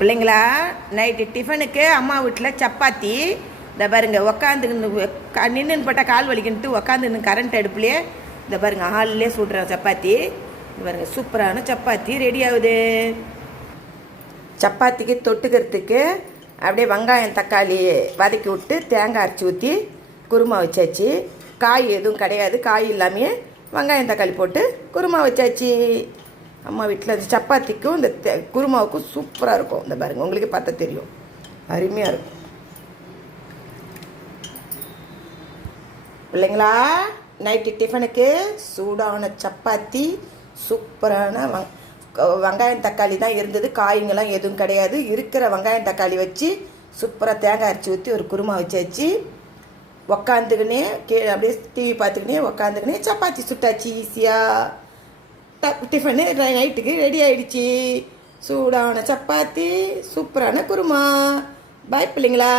பிள்ளைங்களா, நைட்டு டிஃபனுக்கு அம்மா வீட்டில் சப்பாத்தி. இந்த பாருங்க, உக்காந்துக்கின்னு நின்றுன்னு போட்டால் கால் வலிக்கின்ட்டு உக்காந்துன்னு கரண்ட் அடுப்புலேயே இந்த பாருங்க ஹால்லே சுடுறேன் சப்பாத்தி. இந்த பாருங்க சூப்பரான சப்பாத்தி ரெடி ஆகுது. சப்பாத்திக்கு தொட்டுக்கிறதுக்கு அப்படியே வெங்காயம் தக்காளி வதக்கி விட்டு தேங்காய் அரைச்சி ஊற்றி குருமா வச்சாச்சு. காய் எதுவும் கிடையாது, காய் இல்லாமையே வெங்காயம் தக்காளி போட்டு குருமா வச்சாச்சு. அம்மா வீட்டில் அது சப்பாத்திக்கும் இந்த குருமாவுக்கும் சூப்பராக இருக்கும். இந்த பாருங்கள், உங்களுக்கு பார்த்தா தெரியும், அருமையாக இருக்கும். பிள்ளைங்களா, நைட்டு டிஃபனுக்கு சூடான சப்பாத்தி, சூப்பரான வெங்காயம் தக்காளி தான் இருந்தது, காய்ங்கெல்லாம் எதுவும் கிடையாது. இருக்கிற வெங்காயம் தக்காளி வச்சு சூப்பராக தேங்காய் அரைச்சி ஊற்றி ஒரு குருமா வச்சாச்சு. உக்காந்துக்கினே அப்படியே டிவி பார்த்துக்கினே உக்காந்துக்கினே சப்பாத்தி சுட்டாச்சு. ஈஸியாக டிஃபனு நைட்டுக்கு ரெடி ஆகிடுச்சி. சூடான சப்பாத்தி, சூப்பரான குருமா. பாய் பிள்ளைங்களா.